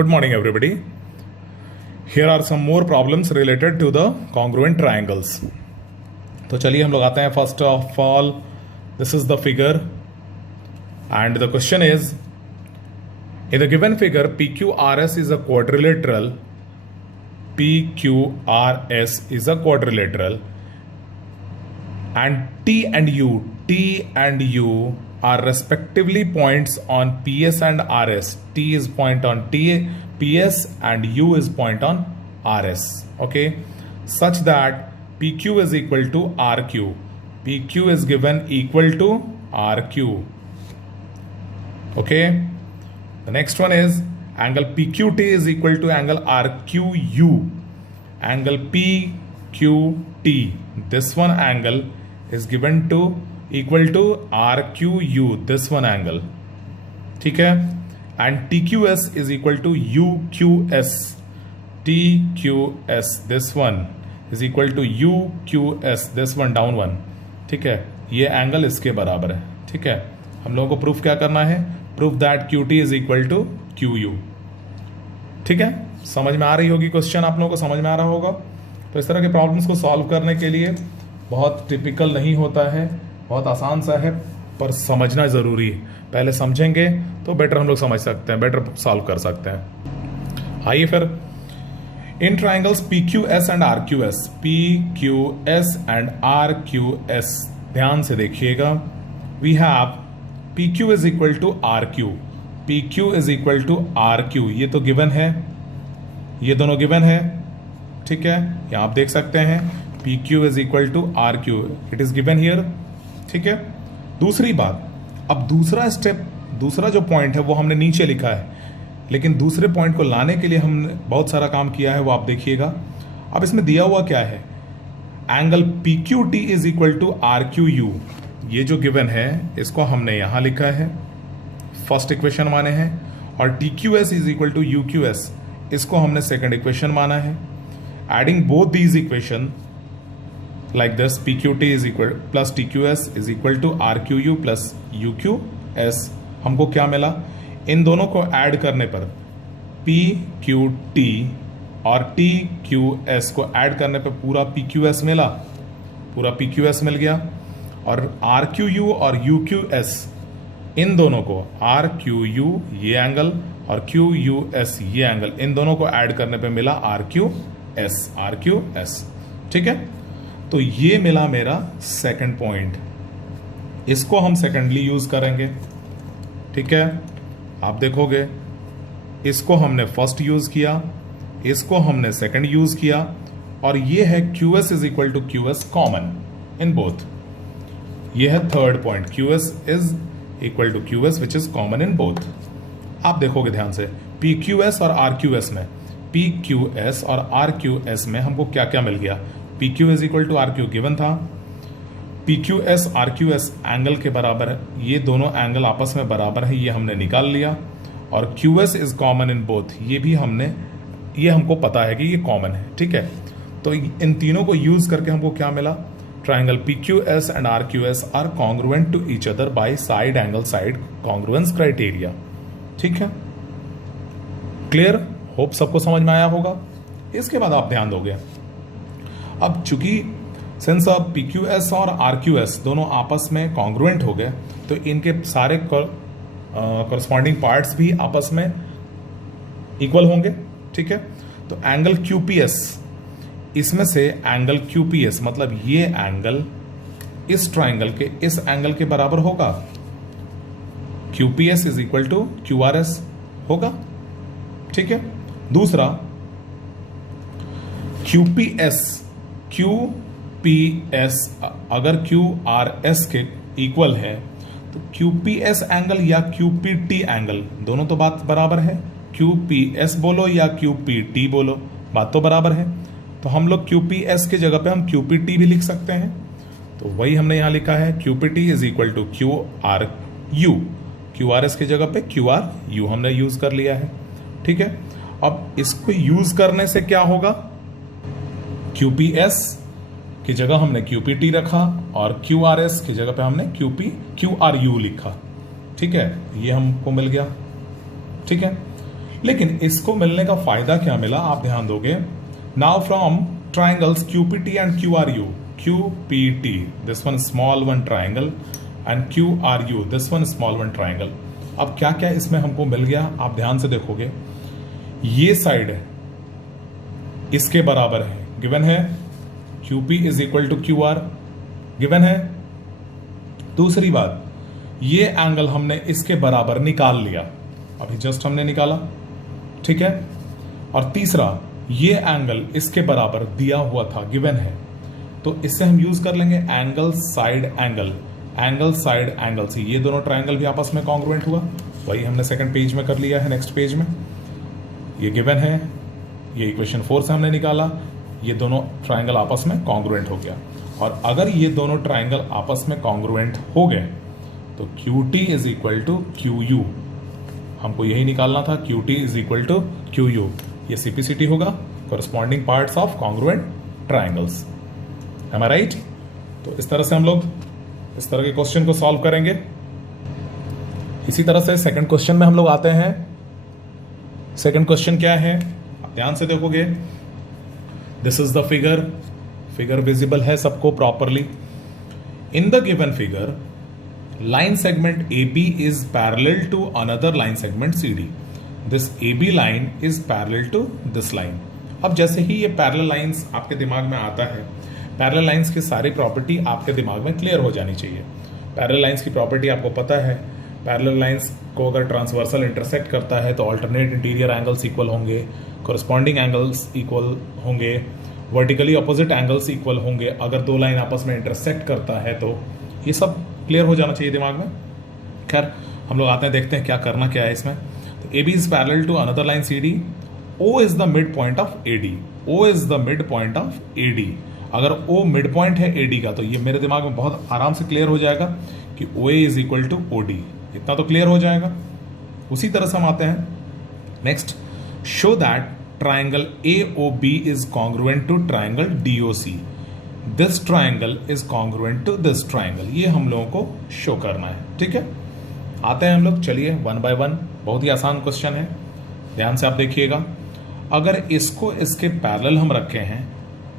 Good morning, everybody. Here are some more problems related to the congruent triangles. तो चलिए हम लोग आते हैं. First of all, this is the figure, and the question is: in the given figure, PQRS is a quadrilateral. PQRS is a quadrilateral, and T and U are respectively points on PS and RS. T is point on PS and U is point on RS. Okay, such that PQ is equal to RQ. PQ is given equal to RQ. Okay, the next one is angle PQT is equal to angle RQU. Angle PQT, this one angle is given to equal to RQU, this one angle. ठीक है, and TQS is equal to UQS. TQS, this one is equal to UQS, this one down one. ठीक है, ये angle इसके बराबर है. ठीक है, हम लोगों को प्रूफ क्या करना है? Proof that QT is equal to QU. ठीक है, समझ में आ रही होगी क्वेश्चन, आप लोगों को समझ में आ रहा होगा. तो इस तरह के प्रॉब्लम्स को सॉल्व करने के लिए बहुत टिपिकल नहीं होता है, बहुत आसान सा है, पर समझना ज़रूरी है. पहले समझेंगे तो बेटर हम लोग समझ सकते हैं, बेटर सॉल्व कर सकते हैं. आइए फिर, इन triangles PQS and RQS, PQS and RQS, ध्यान से देखिएगा. We have PQ is equal to RQ. PQ is equal to RQ, ये तो गिवन है, ये दोनों गिवन है. ठीक है, ये आप देख सकते हैं. PQ is equal to RQ, it is given here. ठीक है, दूसरी बात, अब दूसरा स्टेप, दूसरा जो पॉइंट है वो हमने नीचे लिखा है, लेकिन दूसरे पॉइंट को लाने के लिए हमने बहुत सारा काम किया है, वो आप देखिएगा. अब इसमें दिया हुआ क्या है? Angle PQT is equal to RQU, ये जो गिवन है इसको हमने यहां लिखा है, फर्स्ट इक्वेशन माने हैं. और TQS is equal to UQS, इसको हमने सेकंड इक्वेशन माना है. Adding both these equation like this, PQT is equal plus TQS is equal to RQU plus UQS. हमको क्या मिला? इन दोनों को ऐड करने पर PQT और TQS को ऐड करने पर पूरा PQS मिला, पूरा PQS मिल गया. और RQU और UQS, इन दोनों को, RQU ये एंगल और QUS ये एंगल, इन दोनों को ऐड करने पे मिला RQS. ठीक है, तो ये मिला मेरा सेकंड पॉइंट, इसको हम सेकंडली यूज करेंगे. ठीक है, आप देखोगे इसको हमने फर्स्ट यूज किया, इसको हमने सेकंड यूज किया, और ये है QS is equal to QS common in both. ये है third point, QS is equal to QS which is common in both. आप देखोगे ध्यान से, PQS और RQS में, PQS और RQS में हमको क्या क्या मिल गया? PQ is equal to RQ given था, PQS RQS एंगल के बराबर है, ये दोनों एंगल आपस में बराबर है, ये हमने निकाल लिया. और QS is common in both, ये भी हमने, ये हमको पता है कि ये कॉमन है. ठीक है, तो इन तीनों को यूज करके हमको क्या मिला? Triangle PQS and RQS are congruent to each other by side angle side congruence criteria. ठीक है, क्लियर? होप सबको समझ में आया होगा. इसके बाद आप ध्यान दोगे, अब चूंकि सिंस अब PQS और RQS दोनों आपस में कॉन्ग्रुएंट हो गए, तो इनके सारे कॉरस्पॉन्डिंग पार्ट्स भी आपस में इक्वल होंगे. ठीक है, तो एंगल QPS, इसमें से एंगल QPS मतलब ये एंगल इस ट्राइंगल के इस एंगल के बराबर होगा. QPS is equal to QRS होगा. ठीक है, दूसरा QPS अगर QRS के इक्वल है, तो QPS एंगल या QPT एंगल, दोनों तो बात बराबर है. QPS बोलो या QPT बोलो, बात तो बराबर है. तो हम लोग QPS के जगह पे हम QPT भी लिख सकते हैं, तो वही हमने यहां लिखा है. QPT is equal to QRU, QRS की जगह पे QRU हमने यूज कर लिया है. ठीक है, अब इसको यूज करने से क्या होगा? QPS की जगह हमने QPT रखा और QRS की जगह पे हमने QRU लिखा. ठीक है, ये हमको मिल गया. ठीक है, लेकिन इसको मिलने का फायदा क्या मिला आप ध्यान दोगे। Now from triangles QPT and QRU, QPT this one small one triangle and QRU this one small one triangle. अब क्या क्या इसमें हमको मिल गया आप ध्यान से देखोगे, ये साइड इसके बराबर है, गिवन है QP is equal to QR, given है। दूसरी बात, ये एंगल हमने इसके बराबर निकाल लिया, अभी जस्ट हमने निकाला, ठीक है। और तीसरा, ये एंगल इसके बराबर दिया हुआ था, गिवन है, तो इससे हम यूज कर लेंगे angle side angle, angle side angle से ये दोनों ट्राइंगल भी आपस में कॉन्ग्रुएंट हुआ। वही हमने सेकंड पेज में कर लिया है, नेक्स्ट पेज में ये गिवन है, ये इक्वेशन 4 से हमने निकाला, ये दोनों ट्राइंगल आपस में कॉन्ग्रुएंट हो गया। और अगर ये दोनों ट्राइंगल आपस में कॉन्ग्रुएंट हो गए तो QT is equal to QU, हमको यही निकालना था, QT is equal to QU, ये CPCT होगा, corresponding parts of congruent triangles. Am I right? तो इस तरह से हम लोग इस तरह के क्वेश्चन को सॉल्व करेंगे। इसी तरह से सेकंड क्वेश्चन में हम लोग आते हैं। सेकंड क्वेश्चन क्या है आप ध्यान से देखोगे, this is the figure, figure visible है सबको properly. In the given figure line segment AB is parallel to another line segment CD. This AB line is parallel to this line. अब जैसे ही ये पैरेलल लाइंस आपके दिमाग में आता है, पैरेलल लाइंस की सारी प्रॉपर्टी आपके दिमाग में क्लियर हो जानी चाहिए। पैरेलल लाइंस की प्रॉपर्टी आपको पता है, पैरेलल लाइंस को अगर ट्रांसवर्सल इंटरसेक्ट करता है तो अल्टरनेट इंटीरियर एंगल्स इक्वल होंगे, कोरिस्पॉन्डिंग एंगल्स इक्वल होंगे, वर्टिकली अपोजिट एंगल्स इक्वल होंगे। अगर दो लाइन आपस में इंटरसेक्ट करता है तो ये सब क्लियर हो जाना चाहिए दिमाग में। खैर हम लोग आते हैं, देखते हैं क्या करना क्या है इसमें। तो AB is parallel to another line CD, O is the mid point of AD, O is the mid point of AD। अगर O मिड पॉइंट है AD का तो ये मेरे दिमाग में बहुत आराम से क्लियर हो जाएगा कि OA is equal to OD, इतना तो क्लियर हो जाएगा। उसी तरह से हम आते हैं next, show that triangle AOB is congruent to triangle DOC, this triangle is congruent to this triangle, ये हम लोगों को शो करना है, ठीक है। आते हैं हम लोग, चलिए वन बाय वन, बहुत ही आसान क्वेश्चन है, ध्यान से आप देखिएगा। अगर इसको इसके पैरेलल हम रखे हैं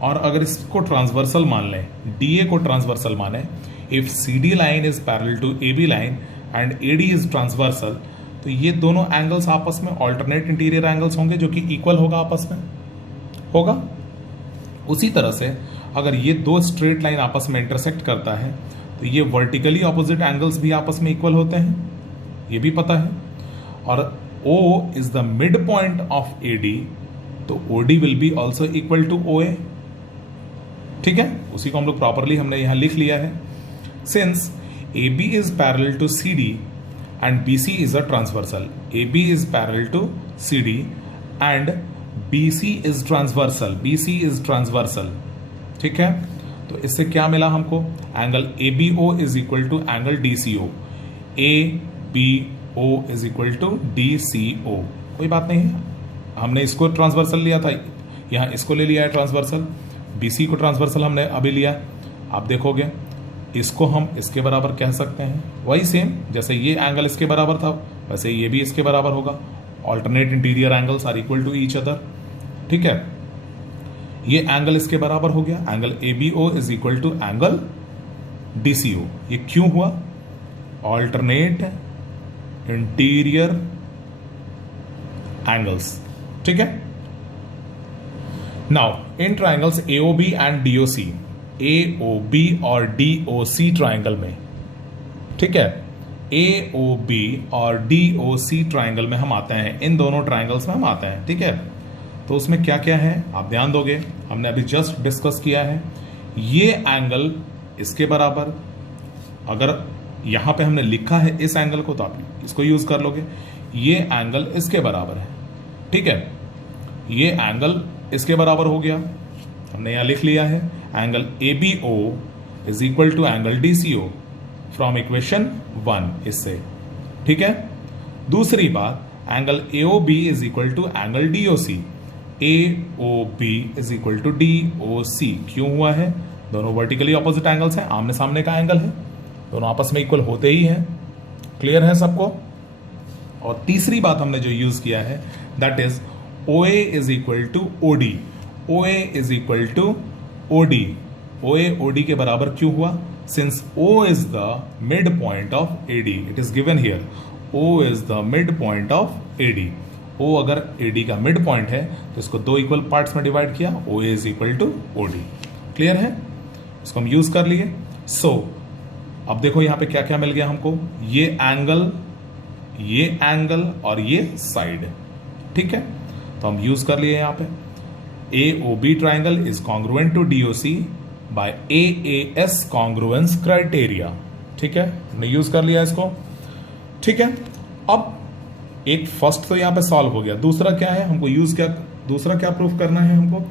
और अगर इसको ट्रांसवर्सल मान लें, DA को ट्रांसवर्सल माने, if CD line is parallel to AB line and AD is transversal, तो ये दोनों एंगल्स आपस में ऑल्टरनेट इंटीरियर एंगल्स होंगे जो कि इक्वल होगा, आपस में होगा। उसी तरह से अगर ये दो स्ट्रेट लाइन आपस में इंटरसेक्ट करता है तो ये वर्टिकली ऑपोजिट एंगल्स भी आपस में इक्वल होते हैं, ये भी पता है। और O is the mid point of AD, तो OD will be also equal to OA, ठीक है। उसी को हम लोग प्रॉपरली हमने यहां लिख लिया है। Since AB is parallel to CD and BC is a transversal, AB is parallel to CD and BC is transversal, BC is transversal, ठीक है। तो इससे क्या मिला हमको, angle ABO is equal to angle DCO, ABO is equal to DCO, कोई बात नहीं है, हमने इसको ट्रांसवर्सल लिया था, यहां इसको ले लिया है ट्रांसवर्सल, BC को ट्रांसवर्सल हमने अभी लिया। आप देखोगे इसको हम इसके बराबर कह सकते हैं, वही सेम जैसे ये एंगल इसके बराबर था वैसे ये भी इसके बराबर होगा, alternate interior angles are equal to each other, ठीक है। ये एंगल इसके बराबर हो गया, angle ABO is equal to angle DCO। ये क्यों हुआ, ऑल्टरनेट इंटीरियर एंगल्स, ठीक है। Now in triangles AOB and DOC, AOB और DOC ट्राइंगल में, ठीक है, AOB और DOC ट्राइंगल में हम आते हैं, इन दोनों ट्राइंगल्स में हम आते हैं, ठीक है। तो उसमें क्या क्या है आप ध्यान दोगे, हमने अभी जस्ट डिस्कस किया है। ये एंगल इसके बराबर, अगर यहां पे हमने लिखा है इस एंगल को तो आप इसको यूज कर लोगे, ये एंगल इसके बराबर है, ठीक है। ये एंगल इसके बराबर हो गया, हमने यहां लिख लिया है, angle ABO is equal to angle DCO from equation 1 इससे, ठीक है। दूसरी बात, angle AOB is equal to angle DOC, AOB is equal to DOC क्यों हुआ है, दोनों वर्टिकली ऑपोजिट एंगल्स हैं, आमने सामने का एंगल है, दोनों आपस में इक्वल होते ही हैं, क्लियर है सबको। और तीसरी बात हमने जो यूज किया है that is OA is equal to OD। OA is equal to OD। OA OD के बराबर क्यों हुआ? Since O is the mid point of AD, it is given here O is the mid point of AD। O अगर AD का mid point है तो इसको दो इक्वल पार्ट्स में डिवाइड किया, OA is equal to OD। Clear है? इसको हम यूज कर लिए। सो अब देखो यहां पे क्या क्या मिल गया हमको, ये एंगल और ये साइड। ठीक है, तो हम यूज कर लिए यहां पे AOB triangle is congruent to DOC by AAS congruence criteria. ठीक है, हमने यूज कर लिया इसको। ठीक है, अब एक फर्स्ट तो यहां पे सॉल्व हो गया, दूसरा क्या है हमको यूज क्या, दूसरा क्या प्रूफ करना है हमको,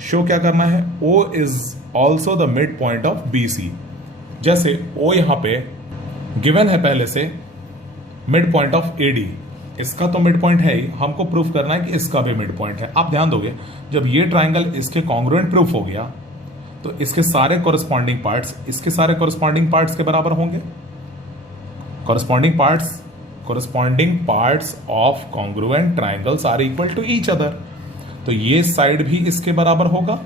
शो क्या करना है, O is also the mid point of BC। जैसे O यहां पे गिवन है पहले से मिड पॉइंट ऑफ AD, इसका तो मिड पॉइंट है ही, हमको प्रूफ करना है कि इसका भी मिड पॉइंट है। आप ध्यान दोगे जब ये ट्राइंगल इसके कॉन्ग्रुएंट प्रूफ हो गया तो इसके सारे कॉरेस्पॉन्डिंग पार्ट्स इसके सारे कॉरेस्पॉन्डिंग पार्ट्स के बराबर होंगे। Corresponding parts of congruent triangles are equal to each other, तो ये साइड भी इसके बराबर होगा।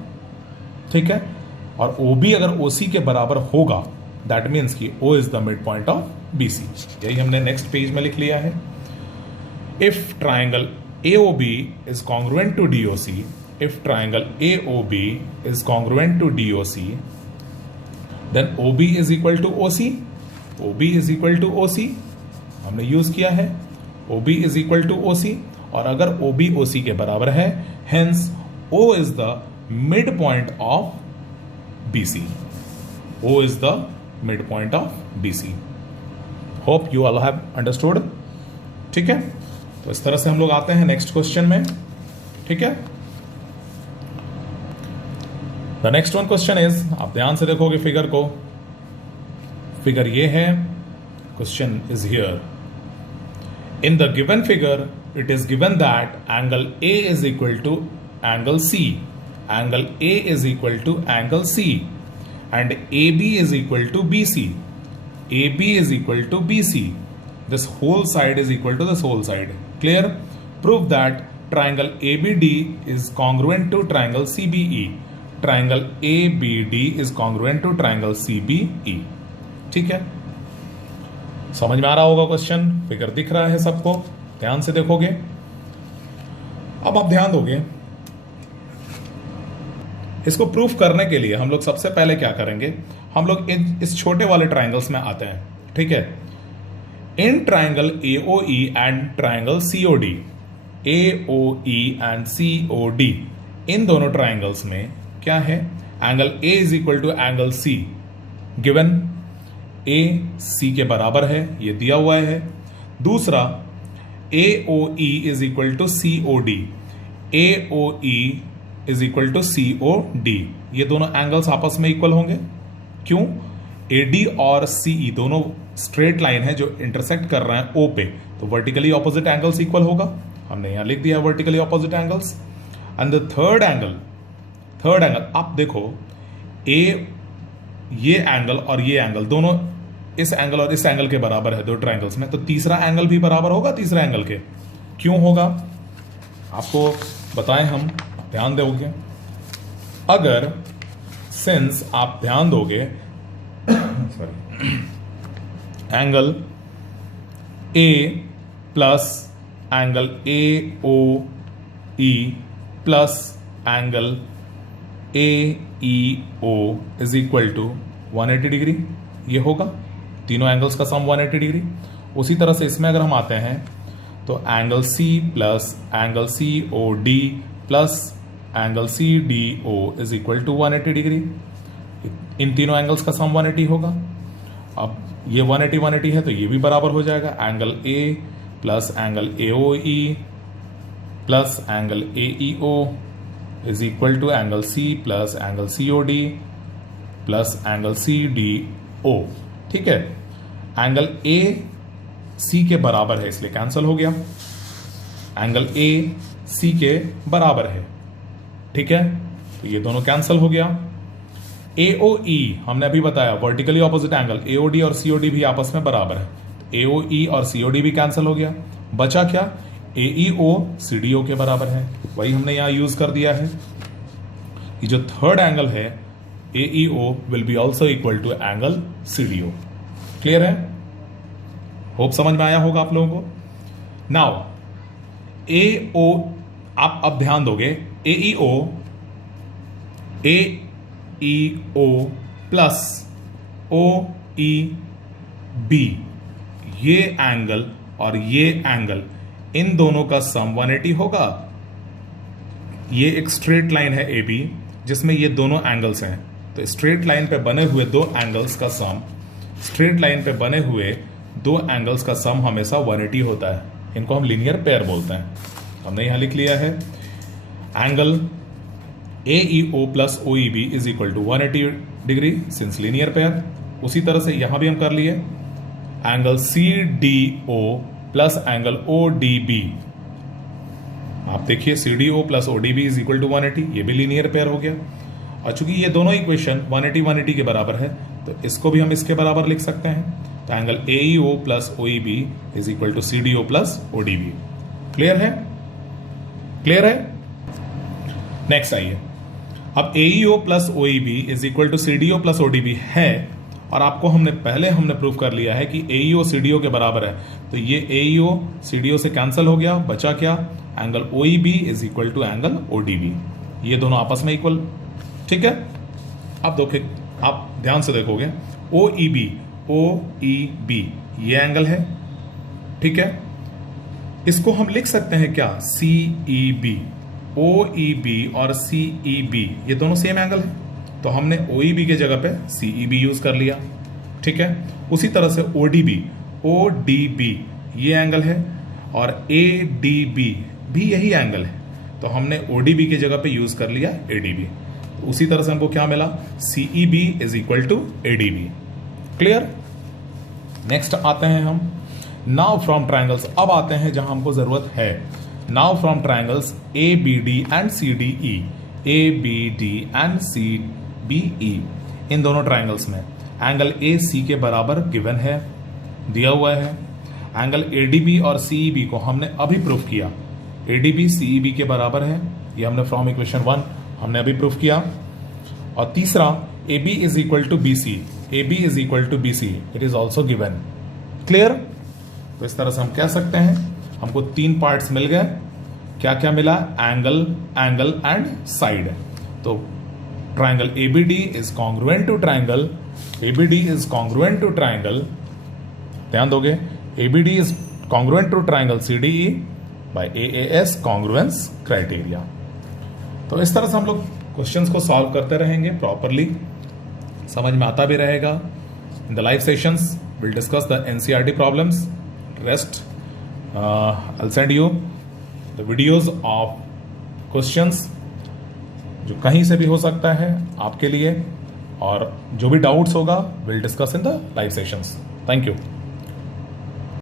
ठीक है, और OB अगर OC के बराबर होगा दैट मीन्स कि O is the mid point of BC। यही हमने नेक्स्ट पेज में लिख लिया है। If triangle AOB is congruent to DOC, if triangle AOB is congruent to DOC, then OB is equal to OC। OB is equal to OC हमने use किया है, OB is equal to OC, और अगर OB OC के बराबर है hence O is the midpoint of BC। O is the midpoint of BC। Hope you all have understood। ठीक है, तो इस तरह से हम लोग आते हैं नेक्स्ट क्वेश्चन में। ठीक है, the next one question is, आप ध्यान से देखोगे फिगर को, फिगर ये है, question is here. In the given figure it is given that angle A is equal to angle C, angle A is equal to angle C and AB is equal to BC, AB is equal to BC, this whole side is equal to this whole side। Clear? Prove that triangle ABD is congruent to triangle CBE, triangle ABD is congruent to triangle CBE। ठीक है, समझ में आ रहा होगा question, figure दिख रहा है सबको, ध्यान से देखोगे। अब आप ध्यान दोगे, इसको प्रूफ करने के लिए हम लोग सबसे पहले क्या करेंगे, हम लोग इस छोटे वाले ट्राइंगल्स में आते हैं। ठीक है, in triangle AOE and triangle COD, AOE and COD, इन दोनों ट्राइंगल्स में क्या है, angle A is equal to angle C, given A C के बराबर है, ये दिया हुआ है। दूसरा AOE is equal to COD, AOE is equal to COD, ये दोनों एंगल्स आपस में इक्वल होंगे। क्यों? AD और CE दोनों स्ट्रेट लाइन है जो इंटरसेक्ट कर रहे हैं O पे, तो वर्टिकली ऑपोजिट एंगल्स इक्वल होगा, हमने यहां लिख दिया vertically opposite angles. And the third angle आप देखो, ये एंगल और ये एंगल दोनों इस एंगल और इस एंगल के बराबर है दो ट्राइंगल्स में, तो तीसरा एंगल भी बराबर होगा तीसरे एंगल के। क्यों होगा आपको बताएं हम, ध्यान दोगे अगर, सिंस आप ध्यान दोगे sorry, angle A plus angle AOE plus angle AEO is equal to 180 degree, ये होगा, तीनों एंगल्स का सम 180 डिग्री। उसी तरह से इसमें अगर हम आते हैं तो angle C plus angle COD plus angle CDO is equal to 180 degree, इन तीनों एंगल्स का सम 180 होगा। अब ये 180 है तो ये भी बराबर हो जाएगा, angle A plus angle AOE plus angle AEO is equal to angle C plus angle COD plus angle CDO। ठीक है, एंगल A C के बराबर है इसलिए कैंसिल हो गया, एंगल A C के बराबर है। ठीक है, तो ये दोनों कैंसिल हो गया। AOE हमने अभी बताया वर्टिकली ऑपोजिट एंगल, AOD और COD भी आपस में बराबर है, AOE और COD भी कैंसिल हो गया। बचा क्या, AEO CDO के बराबर है, वही हमने यहां यूज कर दिया है। ये जो थर्ड एंगल है AEO will be also equal to angle CDO। Clear है? होप समझ में आया होगा आप लोगों को। नाउ AO, आप अब ध्यान दोगे, AEO प्लस OEB, ये एंगल और ये एंगल, इन दोनों का सम 180 होगा। ये एक स्ट्रेट लाइन है AB जिसमें ये दोनों एंगल्स हैं, तो स्ट्रेट लाइन पे बने हुए दो एंगल्स का सम, स्ट्रेट लाइन पे बने हुए दो एंगल्स का सम हमेशा 180 होता है। इनको हम लीनियर पेयर बोलते हैं। हमने यहां लिख लिया है angle AEO plus OEB is equal to 180 degree since linear pair. उसी तरह से यहां भी हम कर लिए angle CDO plus angle ODB। आप देखिए CDO plus ODB is equal to 180, ये भी लीनियर पेयर हो गया। और चूंकि ये दोनों इक्वेशन 180 के बराबर है, तो इसको भी हम इसके बराबर लिख सकते हैं। तो angle AEO plus OEB is equal to CDO plus ODB। Clear है? क्लियर है? नेक्स्ट आइए, अब AEO plus OEB is equal to CDO plus ODB है, और आपको पहले हमने प्रूव कर लिया है कि AEO CDO के बराबर है। तो ये AEO CDO से कैंसिल हो गया, बचा क्या, angle OEB is equal to angle ODB। ये दोनों आपस में इक्वल। ठीक है? अब देखिए, आप ध्यान से देखोगे OEB ये एंगल है। ठीक है? इसको हम लिख सकते हैं क्या, CEB। OEB और CEB ये दोनों सेम एंगल है, तो हमने OEB के जगह पे CEB यूज कर लिया। ठीक है? उसी तरह से ODB ये एंगल है, और ADB भी यही एंगल है, तो हमने ODB की जगह पे यूज कर लिया ADB। तो उसी तरह से हमको क्या मिला, CEB is equal to ADB। Clear? Next आते हैं हम नाउ फ्रॉम ट्राइंगल्स। अब आते हैं जहां हमको जरूरत है। Now from triangles ABD and CDE, ABD and CBE, इन दोनों ट्राइंगल्स में एंगल AC के बराबर गिवन है, दिया हुआ है। एंगल ADB और CEB को हमने अभी प्रूफ किया, ADB CEB के बराबर है, ये हमने फ्रॉम इक्वेशन 1 हमने अभी प्रूफ किया। और तीसरा AB is equal to BC, AB is equal to BC, it is also given. Clear? तो इस तरह से हम कह सकते हैं हमको 3 पार्ट्स मिल गए। क्या क्या मिला, एंगल, एंगल एंड साइड। तो triangle ABD is congruent to triangle, ABD is congruent to triangle, ध्यान दोगे, ABD is congruent to triangle CDE by AAS congruence criteria. तो इस तरह से हम लोग क्वेश्चंस को सॉल्व करते रहेंगे, प्रॉपरली समझ में आता भी रहेगा। In the live sessions will discuss the NCERT problems, rest I'll send you the videos of questions जो कहीं से भी हो सकता है आपके लिए, और जो भी डाउट्स होगा will discuss in the live sessions. Thank you.